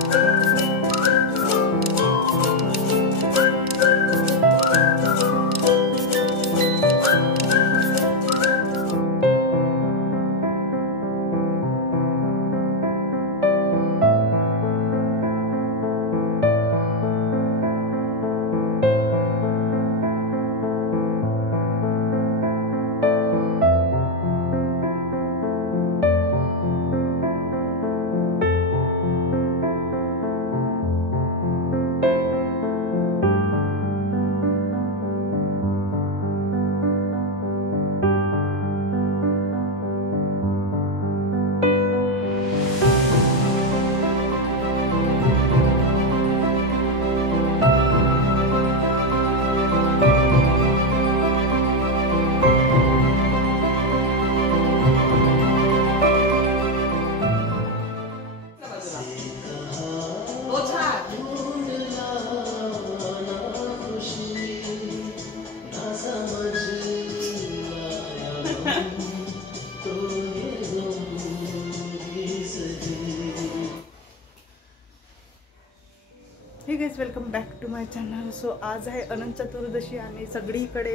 हे guys, welcome back to my channel. So आज आहे अनंत चतुर्दशी आणि सगळीकडे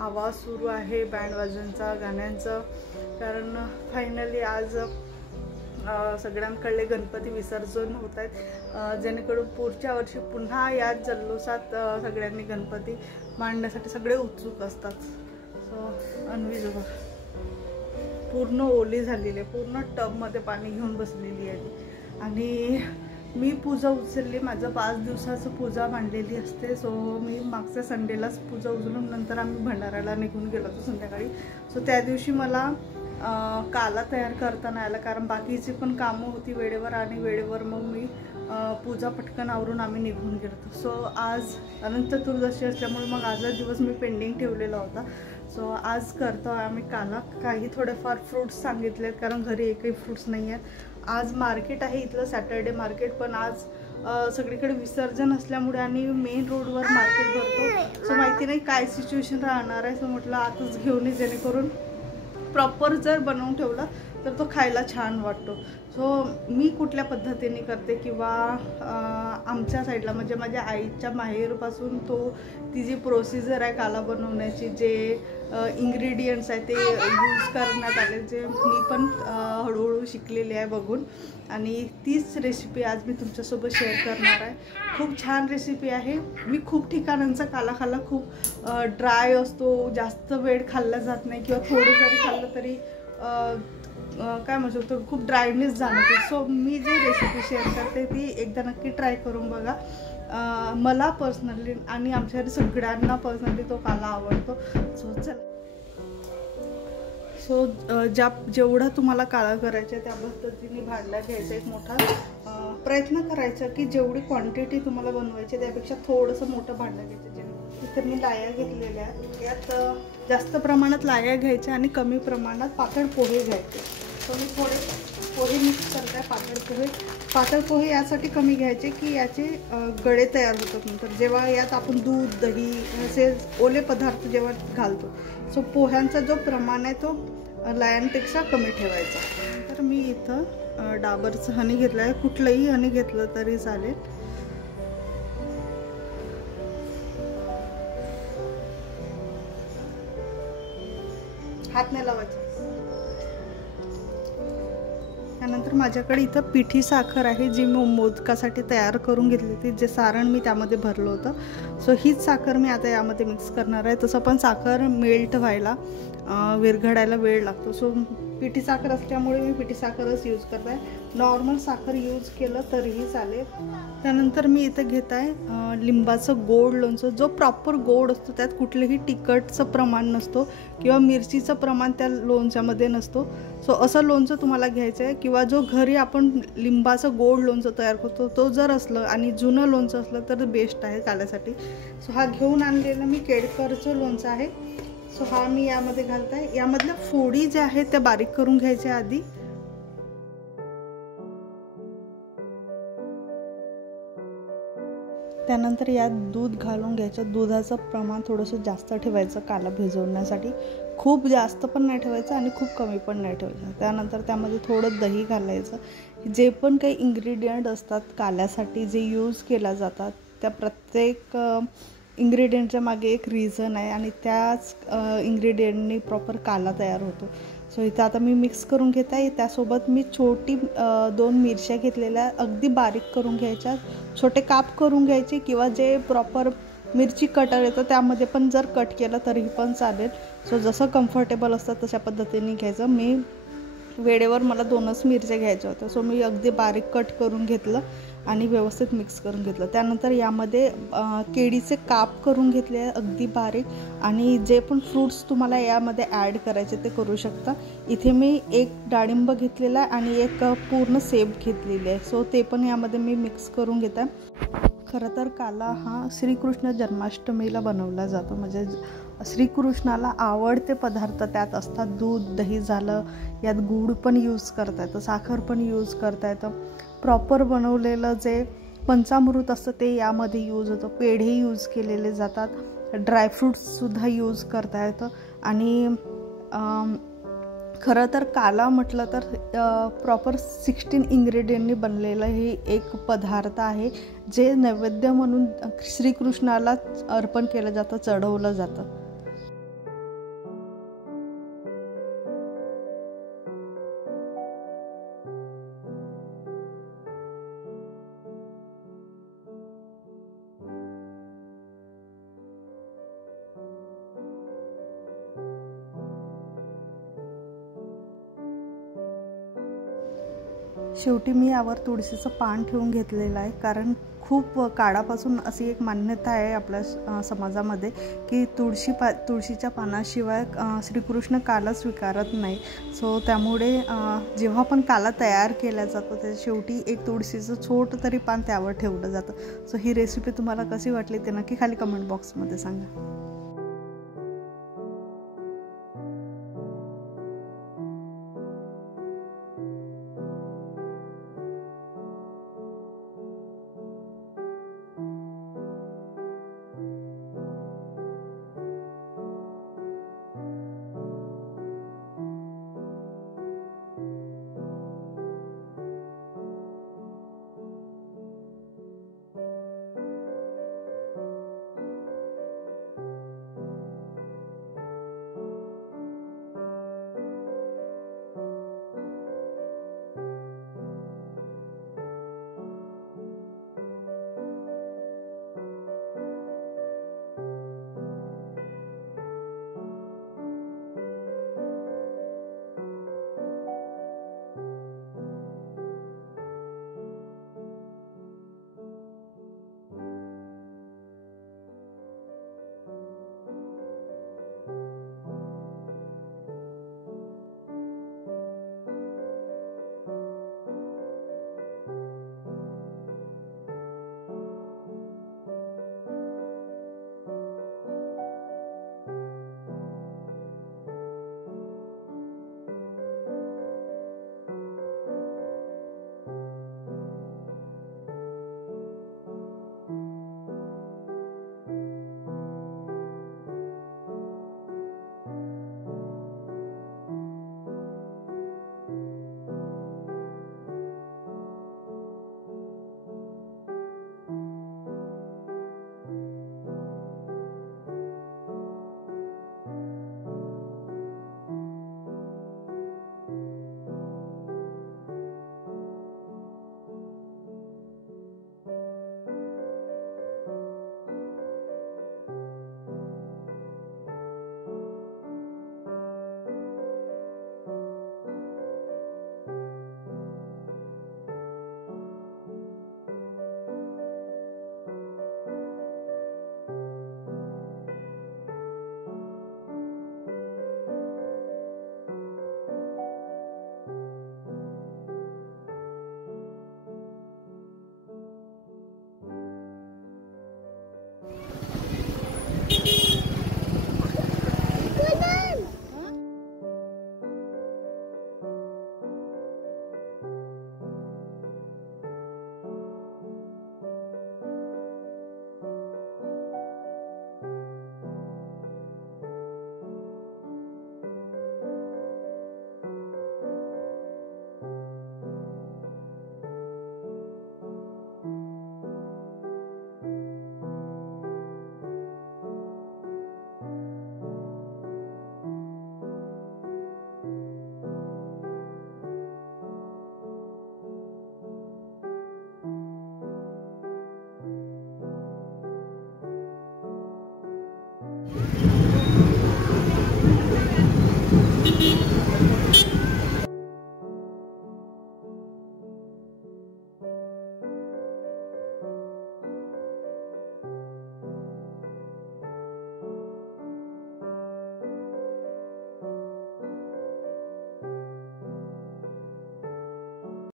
आवाज सुरू आहे बँड वाजवांचा, गाण्यांचा. कारण फायनली आज सगळ्यांकडे गणपती विसर्जन होत आहेत, जेणेकरून पुढच्या वर्षी पुन्हा याच जल्लोषात सगळ्यांनी गणपती मांडण्यासाठी सगळे उत्सुक असतात. सो अन्वी जो पूर्ण ओली झालेली आहे, पूर्ण टबमध्ये पाणी घेऊन बसलेली आहे. आणि मी पूजा उचलली, माझं 5 दिवसाचं पूजा मांडलेली असते. सो मी मागच्या संडेलाच पूजा उचलून नंतर आम्ही भंडाऱ्याला निघून गेलो होतो संध्याकाळी. सो त्या दिवशी मला काला तयार करता नाही आला, कारण बाकीची पण कामं होती वेळेवर, आणि वेळेवर मग मी पूजा पटकन आवरून आम्ही निघून गेलो होतो. सो आज अनंत चतुर्दशी असल्यामुळे मग आजचा दिवस मी पेंडिंग ठेवलेला होता. सो आज करतो आम्ही काला. काही थोडेफार फ्रूट्स सांगितलेत, कारण घरी एकही फ्रूट्स नाही आहेत. आज मार्केट आहे इथलं, सॅटर्डे मार्केट, पण आज सगळीकडे विसर्जन असल्यामुळे आणि मेन रोडवर मार्केट भरतो. सो माहिती नाही काय सिच्युएशन राहणार आहे. सो म्हटलं आताच घेऊन ये, जेणेकरून प्रॉपर जर बनवून ठेवलं तर तो खायला छान वाटतो. सो मी कुठल्या पद्धतीने करते, किंवा आमच्या साईडला म्हणजे माझ्या आईच्या माहेरपासून ती जी प्रोसिजर आहे काला बनवण्याची, जे इंग्रेडियंट्स आहे ते यूज करण्यात आले, जे मी पण हळूहळू शिकलेली आहे बघून. आणि तीच रेसिपी आज मी तुमच्यासोबत शेअर करणार आहे. खूप छान रेसिपी आहे. मी खूप ठिकाणांचा काला खाल्ला, खूप ड्राय असतो, जास्त वेळ खाल्ला जात नाही, किंवा थोडं जरी खाल्लं तरी काय म्हणू शकतो खूप ड्रायनेस जाणवते. सो मी जे रेसिपी शेअर करते ती एकदा नक्की ट्राय करून बघा. मला पर्सनली आणि आमच्या घरी सगळ्यांना पर्सनली तो काला आवडतो. सो जेवढा तुम्हाला काळा करायचा आहे त्या पद्धतीने भांडला घ्यायचा. एक मोठा प्रयत्न करायचा की जेवढी क्वांटिटी तुम्हाला बनवायची त्यापेक्षा थोडंसं मोठं भांडं घ्यायचं. इथं मी लाया घेतलेल्या आहेत, यात जास्त प्रमाणात लाया घ्यायच्या आणि कमी प्रमाणात पातळ पोहे घ्यायचे. तर मी थोडे पोहे मिक्स करते. पातळ पोहे यासाठी कमी घ्यायचे की याचे गळे तयार होतात नंतर, जेव्हा यात आपण दूध, दही असे ओले पदार्थ जेव्हा घालतो. सो पोह्यांचा जो प्रमाण आहे तो लायांपेक्षा कमी ठेवायचा. तर मी इथं डाबरचं हनी घेतलं आहे, कुठलंही हनी घेतलं तरी चालेल. हात नाही लावायचा. त्यानंतर माझ्याकडे इथं पिठी साखर आहे, जी मी मोदकासाठी तयार करून घेतली होती, जे सारण मी त्यामध्ये भरलं होतं. सो हीच साखर मी आता यामध्ये मिक्स करणार आहे. तसं पण साखर मेल्ट व्हायला विरघळायला वेळ लागतो. सो पिठी साखर असल्यामुळे मी पिठी साखरच यूज करत आहे. नॉर्मल साखर यूज केलं तरीही चालेल. त्यानंतर मी इथं घेत आहे लिंबाचं गोड लोणचं. जो प्रॉपर गोड असतो, त्यात कुठलेही तिखटचं प्रमाण नसतो किंवा मिरचीचं प्रमाण त्या लोणच्यामध्ये नसतो. सो असं लोणचं तुम्हाला घ्यायचं आहे. किंवा जो घरी आपण लिंबाचं गोड लोणचं तयार करतो तो जर असलं आणि जुनं लोणचं असलं तर बेस्ट आहे काल्यासाठी. सो हा घेऊन आणलेलं मी केळकरचं लोणचं आहे. सो हा मी यामध्ये घालत आहे. यामधल्या फोडी ज्या आहेत त्या बारीक करून घ्यायच्या आधी. त्यानंतर यात दूध घालून घ्यायचं. दुधाचं प्रमाण थोडंसं जास्त ठेवायचं काला भिजवण्यासाठी. खूप जास्त पण नाही ठेवायचं आणि खूप कमी पण नाही ठेवायचं. त्यानंतर त्यामध्ये थोडं दही घालायचं. जे पण काही इन्ग्रेडियंट असतात काल्यासाठी जे यूज केल्या जातात त्या प्रत्येक इन्ग्रेडियंटच्या मागे एक रिझन आहे आणि त्याच इन्ग्रेडियंटनी प्रॉपर काला तयार होतो. सो इथं आता मी मिक्स करून घेत आहे. त्यासोबत मी छोटी 2 मिरच्या घेतलेल्या अगदी बारीक करून घ्यायच्या, छोटे काप करून घ्यायचे किंवा जे प्रॉपर मिरची कटर येतं त्यामध्ये पण जर कट केलं तरीही पण चालेल. सो जसं कम्फर्टेबल असतं तशा पद्धतीने घ्यायचं. मी वेळेवर मला 2च मिरच्या घ्यायच्या होत्या, सो मी अगदी बारीक कट करून घेतलं आणि व्यवस्थित मिक्स करून घेतलं. त्यानंतर यामध्ये केळीचे काप करून घेतले अगदी बारीक आणि जे पण फ्रूट्स तुम्हाला यामध्ये ॲड करायचे ते करू शकता. इथे मी एक डाळिंब घेतलेला आहे आणि एक पूर्ण सेब घेतलेली आहे. सो ते पण यामध्ये मी मिक्स करून घेत आहे. खरं तर काला हा श्रीकृष्ण जन्माष्टमीला बनवला जातो. म्हणजे श्रीकृष्णाला आवडते पदार्थ त्यात असतात. दूध, दही झालं, यात गूळ पण यूज करता येतं, साखर पण यूज करता येतं. प्रॉपर बनवलेलं जे पंचामृत असतं ते यामध्ये यूज होतं. पेढे यूज केलेले जातात, ड्रायफ्रूट्ससुद्धा यूज करता येतं. आणि खरं तर काला म्हटलं तर प्रॉपर 16 इन्ग्रेडियंटनी बनलेलं हे एक पदार्थ आहे जे नैवेद्य म्हणून श्रीकृष्णाला अर्पण केलं जातं, चढवलं जातं. शेवटी मी यावर तुळशीचं पान ठेवून घेतलेलं आहे, कारण खूप काळापासून अशी एक मान्यता आहे आपल्या समाजामध्ये की तुळशीच्या पानाशिवाय श्रीकृष्ण काला स्वीकारत नाही. सो त्यामुळे जेव्हा पण काला तयार केला जातो त्याच्या शेवटी एक तुळशीचं छोटं तरी पान त्यावर ठेवलं जातं. सो ही रेसिपी तुम्हाला कशी वाटली ते नक्की खाली कमेंट बॉक्समध्ये सांगा.